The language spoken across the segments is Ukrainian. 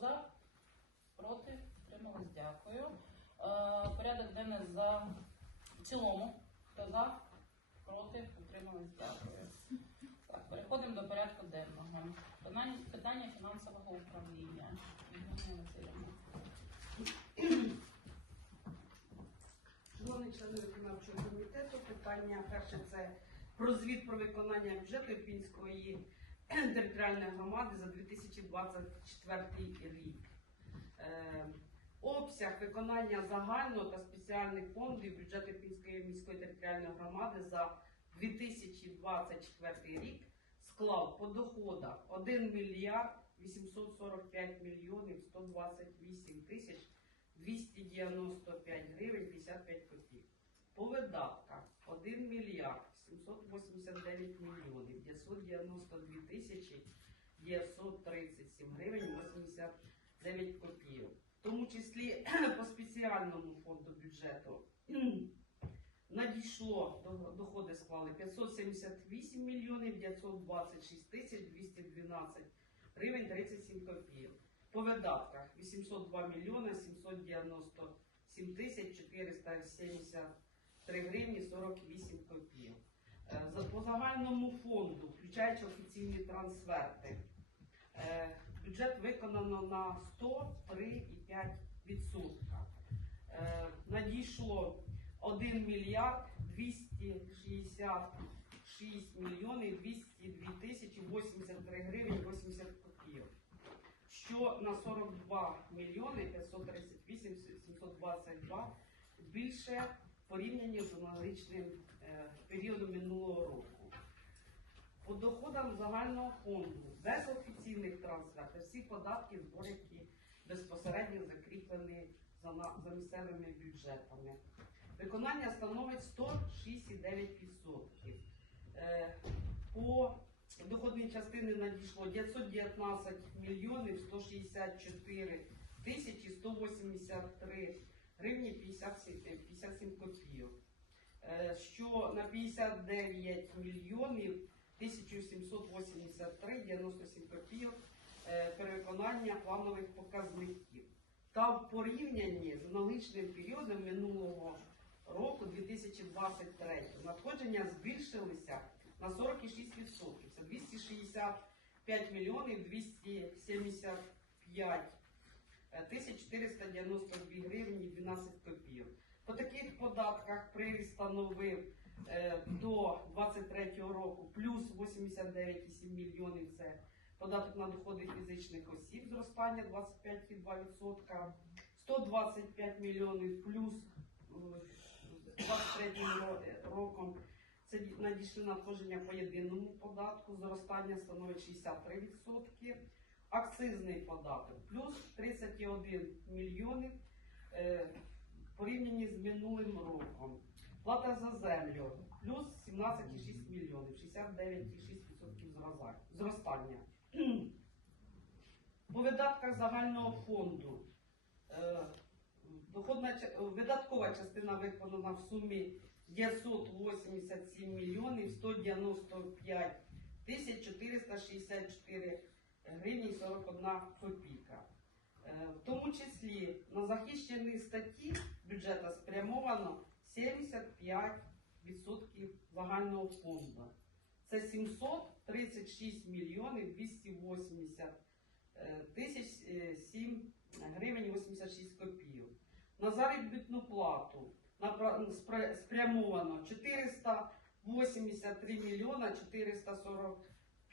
За? Проти? Утримались. Дякую. Е, Порядок денний за в цілому. Хто за? Проти? Утримались. Дякую. Так, переходимо до порядку денного. Питання, питання фінансового управління. Шановні члени виконавчого комітету, питання перше це про звіт про виконання бюджету Пінської територіальної громади за 2024 рік. Е, обсяг виконання загального та спеціальних фондів бюджету Пінської міської територіальної громади за 2024 рік склав по доходах 1 мільярд 845 мільйонів 128 тисяч 295 гривень 55 копійок. По видатках 1 мільярд 789 мільйонів 592 тисячі 937 гривень 89 копійок. В тому числі по спеціальному фонду бюджету надійшло доходи склали 578 мільйонів 926 тисяч 212 гривень 37 копійок. По видатках 802 мільйони 797 тисяч 473 гривні 48 копійок. Е, по загальному фонду, включаючи офіційні трансферти, е, бюджет виконано на 103,5%. Е, Надійшло 1 мільярд 266 мільйонів 202 тисячі 83 гривень 80 копійок що на 42 мільйони 538 722 більше порівнянні з аналогічним е, періодом минулого року. По доходам загального фонду без офіційних трансфертів всі податки, збори, які безпосередньо закріплені за, місцевими бюджетами. Виконання становить 106,9%. Е, По доходної частини надійшло 919 мільйонів 164 тисячі 183 гривні 57, 57 копійок. Е, Що на 59 мільйонів 1783 97 копійок е, перевиконання планових показників. Та в порівнянні з аналогічним періодом минулого року 2023 надходження збільшилися на 46%. Це 265 мільйонів 275 тисяч 492 гривні 12 копійок. По таких податках приріст становив е, до 23 року плюс 89,7 мільйонів. Це податок на доходи фізичних осіб зростання 25,2%. 125 мільйонів плюс е, 23 ро- роком це надійшли надходження по єдиному податку, зростання становить 63%. Акцизний податок плюс 31 мільйонів е, в порівнянні з минулим роком. Плата за землю плюс 17,6 мільйонів, 69,6% зростання. По видатках загального фонду е, доходна видаткова частина виконана в сумі 987 мільйонів 195 тисяч 464 гривні 41 копійка. Е, В тому числі на захищені статті бюджету спрямовано 75% загального фонду. Це 736 мільйонів 280 е, тисяч е, 7 гривень 86 копійок. На заробітну плату спрямовано 483 мільйона 445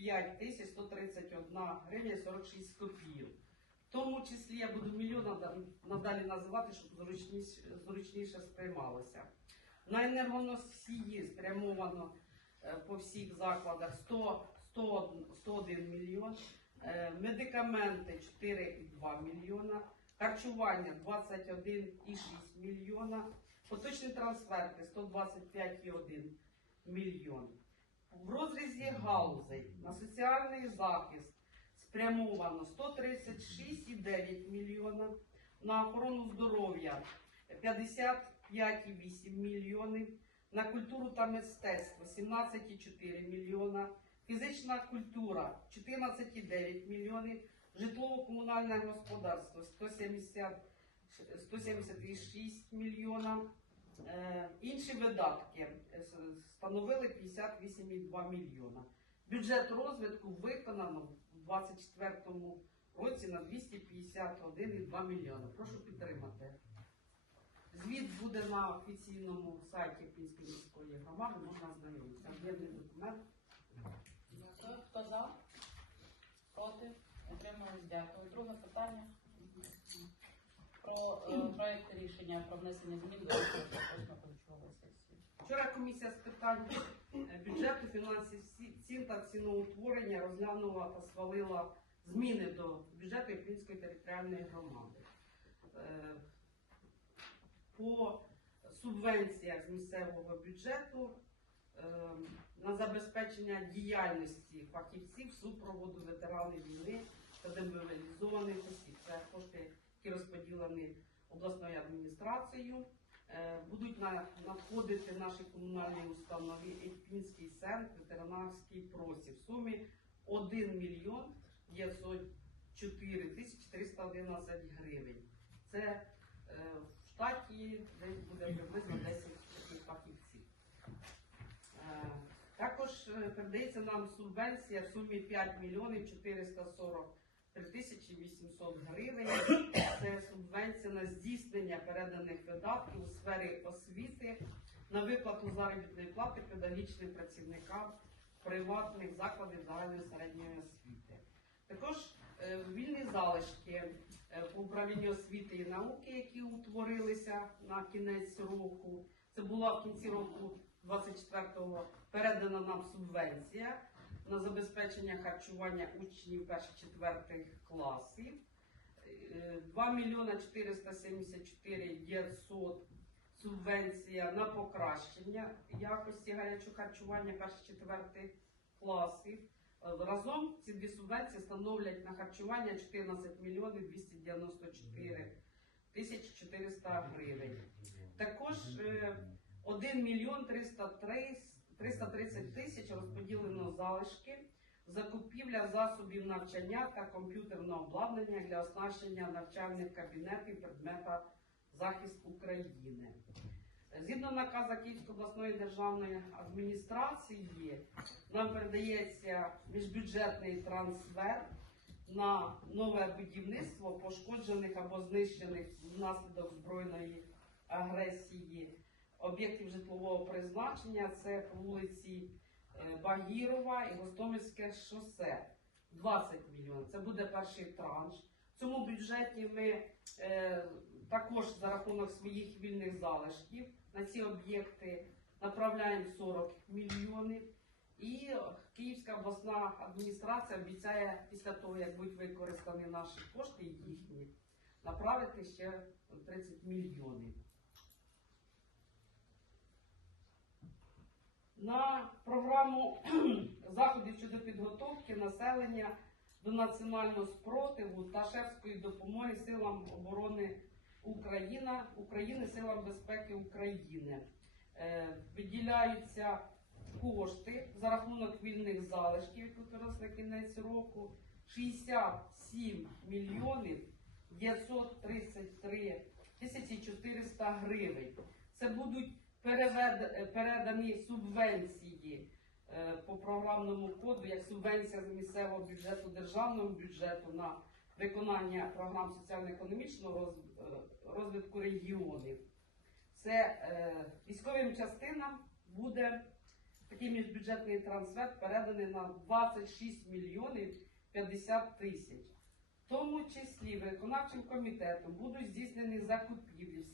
45 тисяч 131 гривня 46 копійок. В тому числі я буду мільйон надалі називати, щоб зручніше, зручніше сприймалося. На енергоносії спрямовано е, по всіх закладах 100, 100, 101 мільйон, е, медикаменти 4,2 мільйона, харчування 21,6 мільйона, поточні трансферти 125,1 мільйон. В розрізі галузей на соціальний захист спрямовано 136,9 мільйона, на охорону здоров'я 55,8 мільйонів, на культуру та мистецтво 17,4 мільйона, фізична культура 14,9 мільйонів, житлово-комунальне господарство 170, 176 мільйона, інші видатки е, становили 58,2 мільйона. Бюджет розвитку виконано в 2024 році на 251,2 мільйона. Прошу підтримати. Звіт буде на офіційному сайті Пінської міської громади, можна ознайомитися. Об'єднаний документ. Хто за? Проти? Утримались? Дякую. Друге питання. Про е, проект рішення про внесення змін до початкової сесії. Вчора комісія з питань е, бюджету, фінансів, цін та ціноутворення розглянула та схвалила зміни до бюджету Ірпінської територіальної громади. Е, По субвенціях з місцевого бюджету на забезпечення діяльності фахівців супроводу ветеранів війни та демобілізованих осіб. Це кошти, які розподілені обласною адміністрацією. Е, будуть надходити наші комунальні установи Ельпінський Сент ветеринарський просів. В сумі 1 мільйон 904 тисяч 311 гривень. Це е, в штаті десь буде приблизно 10 фахівців. Е, також передається нам субвенція в сумі 5 мільйонів 440 3800 гривень. Це субвенція на здійснення переданих видатків у сфері освіти на виплату заробітної плати педагогічним працівникам приватних закладів загальної середньої освіти. Також е, вільні залишки е, по управлінню освіти і науки, які утворилися на кінець року. Це була в кінці року 24-го передана нам субвенція на забезпечення харчування учнів перших-четвертих класів. Е, 2 мільйона 474 900 субвенція на покращення якості гарячого харчування перших-четвертих класів. Е, Разом ці дві субвенції становлять на харчування 14 мільйонів 294 тисячі 400 гривень. Також е, 1 мільйон 303 330 тисяч розподілено залишки, закупівля засобів навчання та комп'ютерного обладнання для оснащення навчальних кабінетів предмета захист України. Згідно наказу Київської обласної державної адміністрації, нам передається міжбюджетний трансфер на нове будівництво пошкоджених або знищених внаслідок збройної агресії об'єктів житлового призначення. Це вулиці е, Багірова і Гостомельське шосе. 20 мільйонів. Це буде перший транш. В цьому бюджеті ми е, також за рахунок своїх вільних залишків на ці об'єкти направляємо 40 мільйонів. І Київська обласна адміністрація обіцяє після того, як будуть використані наші кошти їхні, направити ще 30 мільйонів. На програму заходів щодо підготовки населення до національного спротиву та шефської допомоги силам оборони Україна, України, силам безпеки України. Е, виділяються кошти за рахунок вільних залишків, які на кінець року, 67 мільйонів 933 тисячі 400 гривень. Це будуть перевед- е, передані субвенції е, по програмному коду, як субвенція з місцевого бюджету, державного бюджету на виконання програм соціально-економічного е, розвитку регіонів. Це військовим частинам буде такий міжбюджетний трансфер переданий на 26 мільйонів 50 тисяч. В тому числі виконавчим комітетом будуть здійснені закупівлі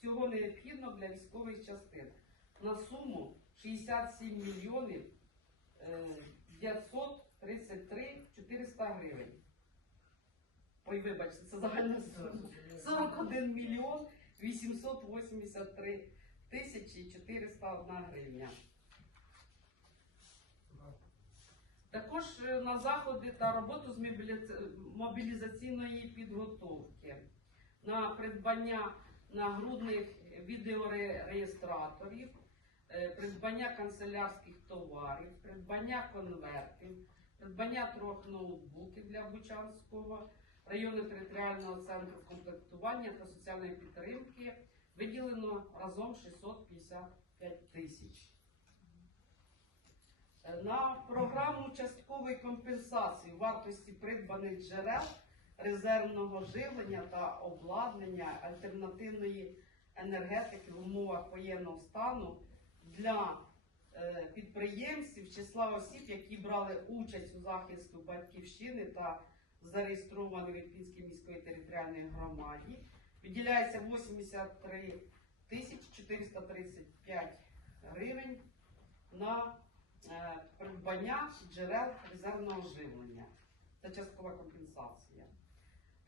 всього необхідного для військових частин на суму 67 мільйонів е, 933 400 гривень. Ой, вибачте, це загальна сума. 41 мільйон 883 тисячі 401 гривня. Також е, на заходи та роботу з мобілізаційної підготовки, на придбання нагрудних відеореєстраторів, е, придбання канцелярських товарів, придбання конвертів, придбання трьох ноутбуків для Бучанського району територіального центру комплектування та соціальної підтримки виділено разом 655 тисяч. Е, На програму часткової компенсації вартості придбаних джерел резервного живлення та обладнання альтернативної енергетики в умовах воєнного стану для е, підприємців числа осіб, які брали участь у захисту батьківщини та зареєстровані в Ірпінській міської територіальної громаді. Виділяється 83 тисячі 435 гривень на е, придбання джерел резервного живлення. Це часткова компенсація.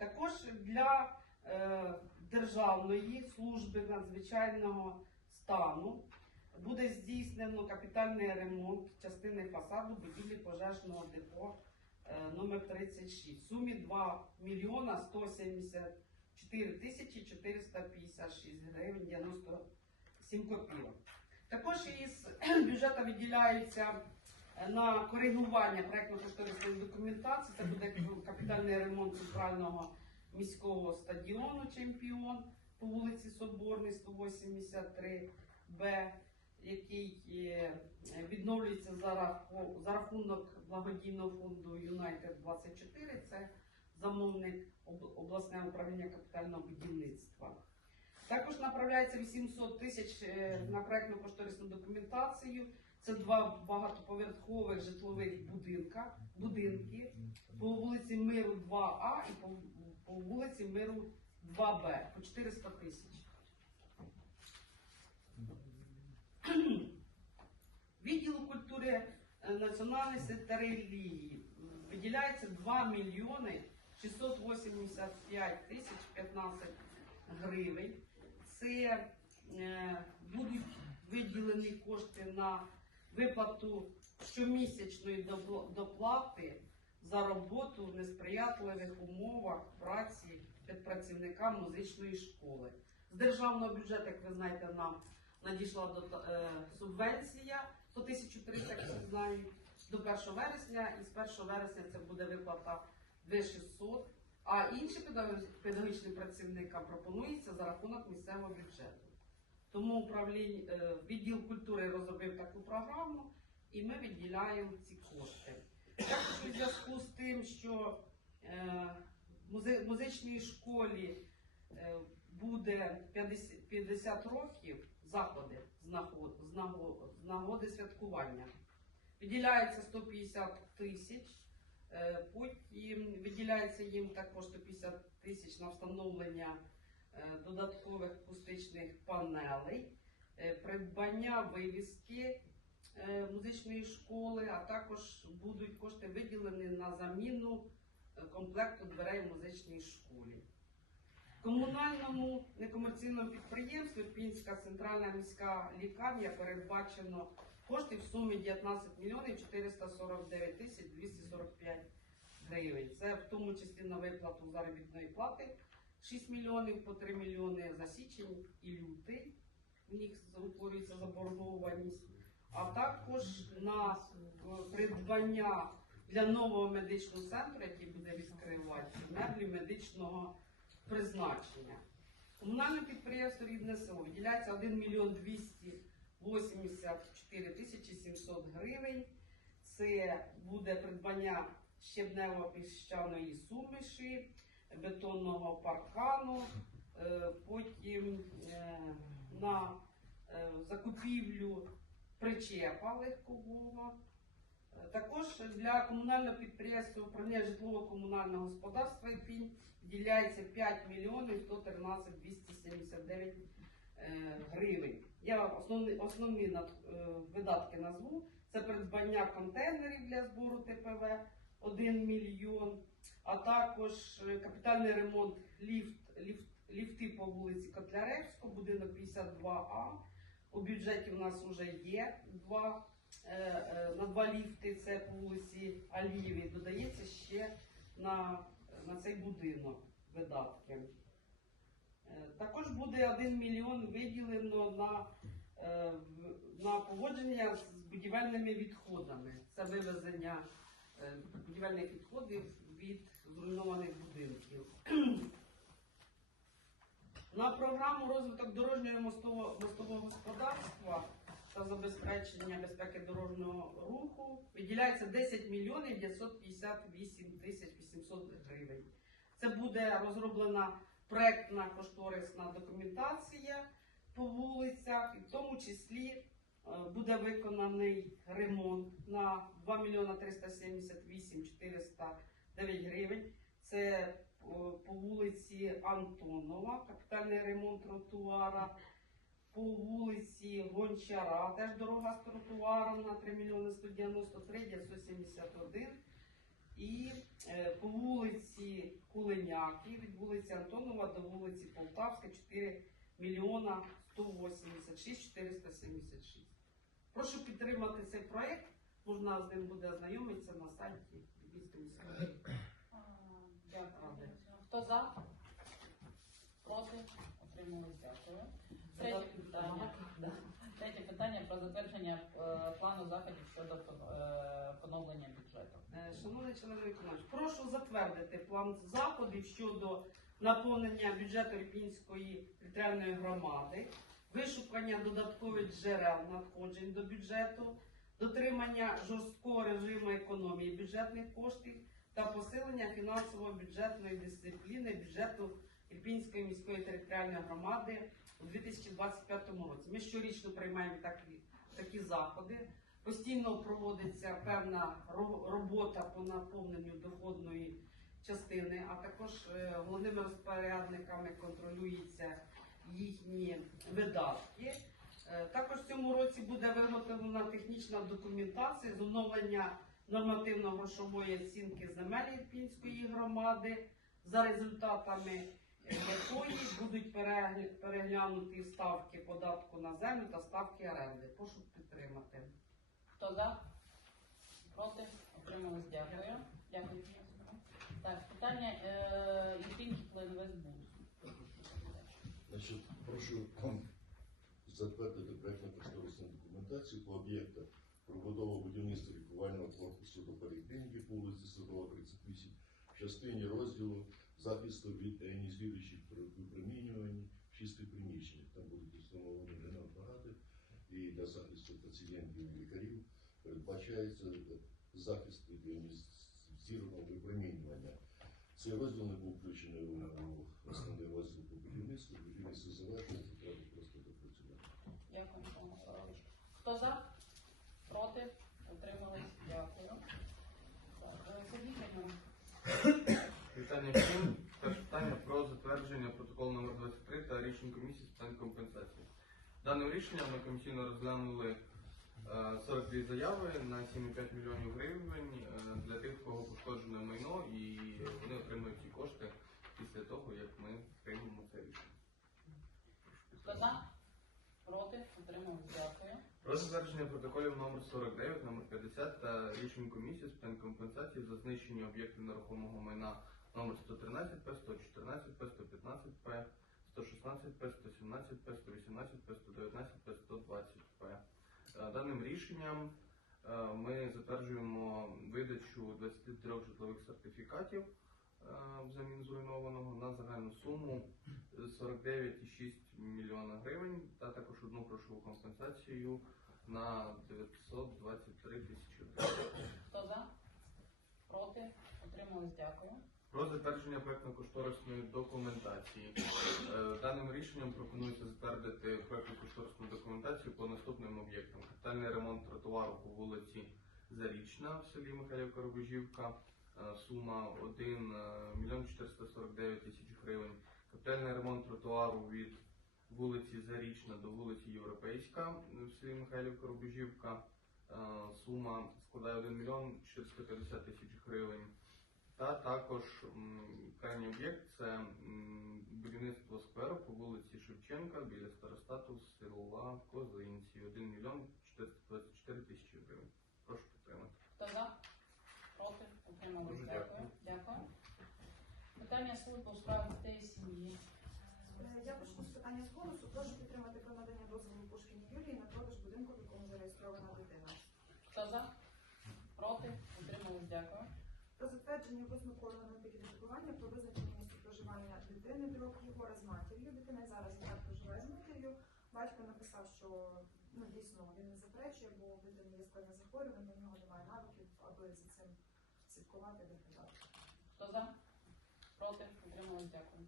Також для е, Державної служби надзвичайного стану буде здійснено капітальний ремонт частини фасаду будівлі пожежного депо е, номер 36 в сумі 2 мільйона 174 тисячі 456 гривень 97 копійок. Також із бюджету виділяється на коригування проєктно-кошторисної документації. Це буде капітальний ремонт центрального міського стадіону Чемпіон по вулиці Соборній 183 Б, який е, відновлюється за рахунок благодійного фонду Юнайтед 24. Це замовник об- обласне управління капітального будівництва. Також направляється 800 тисяч е, на проєктну кошторисну документацію. Це два багатоповерхових житлових будинка, будинки по вулиці Миру 2А і по, по вулиці Миру 2Б по 400 тисяч. Відділу культури е, національності та релігії виділяється 2 мільйони 685 тисяч 15 гривень. Це е, будуть виділені кошти на виплату щомісячної доплати за роботу в несприятливих умовах праці під працівникам музичної школи. З державного бюджету, як ви знаєте, нам надійшла дота- е, субвенція по 1300, як ви до 1 вересня, і з 1 вересня це буде виплата 2600, а іншим педагог- педагогічним працівникам пропонується за рахунок місцевого бюджету. Тому е, відділ культури розробив таку програму, і ми відділяємо ці кошти. Також у зв'язку з тим, що е, музи- музичній школі е, буде 50, 50 років заходи з нагоди, святкування. Виділяється 150 тисяч, е, потім виділяється їм також 150 тисяч на встановлення е, додаткових акустичних панелей, е, придбання вивіски е, музичної школи, а також будуть кошти виділені на заміну е, комплекту дверей в музичній школі. Комунальному некомерційному підприємстві Пінська центральна міська лікарня передбачено кошти в сумі 19 мільйонів 449 тисяч 245 гривень. Це в тому числі на виплату заробітної плати 6 мільйонів по 3 мільйони за січень і лютий. У них утворюється заборгованість. А також на е, придбання для нового медичного центру, який буде відкривати меблі медичного призначення. Комунальне підприємство Рідне село виділяється 1 мільйон 284 тисячі 700 гривень. Це буде придбання щебнево-піщаної суміші, бетонного паркану, е, потім е, на е, закупівлю причепа легкового. Також для комунального підприємства управління житлово-комунального господарства ІПІНь виділяється 5 мільйонів 113 279 е, гривень. Я основні, основні видатки назву. Це придбання контейнерів для збору ТПВ 1 мільйон, а також е, капітальний ремонт ліфт, ліфт, ліфти по вулиці Котляревського, будинок 52А. У бюджеті в нас вже є два, е, е, на два ліфти, це по вулиці Алієвій. Додається ще на, на цей будинок видатки. Також буде 1 мільйон виділено на, на погодження з будівельними відходами. Це вивезення будівельних відходів від зруйнованих будинків. На програму розвиток дорожнього мостового, господарства та забезпечення безпеки дорожнього руху виділяється 10 мільйонів 958 тисяч 800 гривень. Це буде розроблена проектна кошторисна документація по вулицях, і в тому числі е, буде виконаний ремонт на 2 мільйона 378 409 гривень. Це по вулиці Антонова, капітальний ремонт тротуара, по вулиці Гончара, теж дорога з тротуаром на 3 мільйони 193 971. І е, по вулиці Кулиняки, від вулиці Антонова до вулиці Полтавська 4 мільйона 186 476. Прошу підтримати цей проект. Можна з ним буде ознайомитися на сайті Львівської міської ради. Хто за? Проти? Отримались, дякую. Третє питання. Третє питання про затвердження е, плану заходів щодо е, поновлення бюджету. Е, Шановний члени виконавчого, прошу затвердити план заходів щодо наповнення бюджету Ірпінської територіальної громади, вишукання додаткових джерел надходжень до бюджету, дотримання жорсткого режиму економії бюджетних коштів та посилення фінансово-бюджетної дисципліни бюджету Ірпінської міської територіальної громади у 2025 році. Ми щорічно приймаємо такі, такі заходи. Постійно проводиться певна робота по наповненню доходної частини, а також е, головними розпорядниками контролюються їхні видатки. Е, Також в цьому році буде виготовлена технічна документація з оновлення нормативно-грошової оцінки земель Ірпінської громади, за результатами е, якої будуть перегля- переглянуті ставки податку на землю та ставки оренди. Прошу підтримати. Хто за? Проти? Отримались, дякую. Дякую. Так, питання е, Ірпінський Пленвестбуд. Значить, прошу затвердити проєктну кошторисну документацію по об'єктах пробудова будівництва лікувального корпусу до поліклініки по вулиці Садова, 38, в частині розділу захисту від іонізуючих випромінювань в чистих приміщеннях. Там будуть встановлені генеапарати і для захисту пацієнтів і лікарів передбачається захист від іонізованого випромінювання. Цей розділ не був включений у основний розділ по будівництву. Будівництво завершено, це треба просто допрацювати. Дякую, Микола Миколайович. Хто за? Проти? Утримались? Дякую. Так, е. Вітання всім. Перше питання про затвердження протоколу номер 23 та рішень комісії з питань компенсації. Даним рішенням ми комісійно розглянули 42 заяви на 7,5 мільйонів гривень е, для тих, у кого пошкоджене майно, і вони отримують ці кошти після того, як ми приймемо це рішення. Хто за? Проти? Утримались? Дякую. Про затвердження протоколів номер 49, номер 50 та рішень комісії з питань компенсації за знищення об'єктів нерухомого майна номер 113 П, 114 П, 115 П, 116 П, 117 П, 118 П, 119 П, 120 П. Е, Даним рішенням е, ми затверджуємо видачу 23 житлових сертифікатів е, взамін зруйнованого на загальну суму 49,6 мільйона гривень та також одну грошову компенсацію на 923 тисячі гривень. Хто за? Проти? Утримались? Дякую. Про затвердження проектно-кошторисної документації. Е, Даним рішенням пропонується затвердити проектно-кошторисну документацію по наступним об'єктам. Капітальний ремонт тротуару по вулиці Зарічна в селі Михайлівка Рубежівка. Е, Сума 1 мільйон 449 тисяч гривень. Капітальний ремонт тротуару від вулиці Зарічна до вулиці Європейська в селі Михайлівка Рубежівка. Е, Сума складає 1 мільйон 450 тисяч гривень. Та також крайній об'єкт це будівництво скверу по вулиці Шевченка біля старостату села Козинці. 1 мільйон 424 тисячі гривень. Прошу підтримати. Хто за? Проти? Дуже Дякую. Дякую. Питання служби у справах дітей і сім'ї. Е, Я почну з питання з голосу. Прошу підтримати про надання дозволу Пушкіній Юлії на продаж будинку, в якому зареєстрована дитина. Хто за? Проти? Утримались? Дякую. Про затвердження висновку органу підготування про визначення місця проживання дитини Дрог Єгора з матір'ю. Дитина зараз так проживає з матір'ю. Батько написав, що ну дійсно він не заперечує, бо в дитини є складне захворювання, в нього немає навиків, аби за цим слідкувати доглядати. Хто за? Проти? Утримались? Дякую.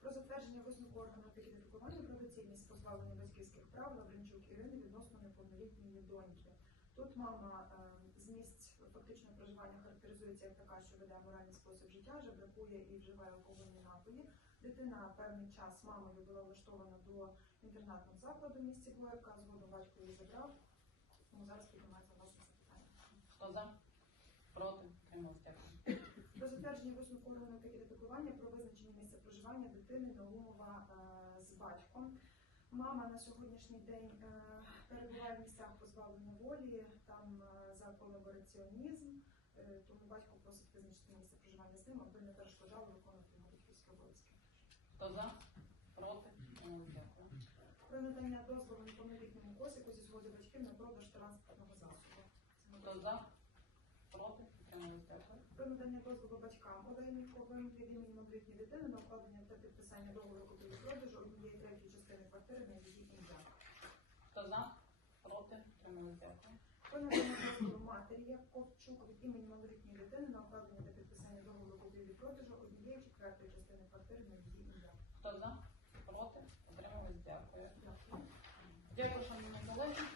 Про затвердження висновку органу підготування про доцільність позбавлення батьківських прав Лавренчук Ірини відносно неповнолітньої доньки. Тут мама е, з місць фактичного проживання характеризується як така, що веде моральний спосіб життя, жебракує і вживає алкогольні напої. Дитина певний час мамою була влаштована до інтернатного закладу в місті Боярка, згодом батько її забрав. Тому зараз піднімається власне запитання. Хто за? Проти? Дякую. Про затвердження висновку органу піклування про визначення місця проживання дитини Наумова е, з батьком. Мама на сьогоднішній день е, перебуває в місцях позбавлення волі, там е, за колабораціонізм, е, тому батько просить визначити місце проживання з ним, аби не перешкоджало виконувати батьківські обов'язки. Хто за? Проти? Дякую. Про надання дозволу неповнолітньому косику зі згоди батьків на продаж транспортного засобу. Хто за? Проти? Про надання дозволу батькам імені малолітньої дитини на укладення та підписання договору купівлі-продажу однієї третьої частини квартири на її ім'я. Хто за? Проти? Утримались? Дякую. Про надання дозволу матері Ковчук від імені малолітньої дитини на укладення та підписання договору купівлі-продажу однієї четвертої частини квартири на її ім'я. Хто за? Проти? Утримались? Дякую. Дякую. Дякую, шановні колеги.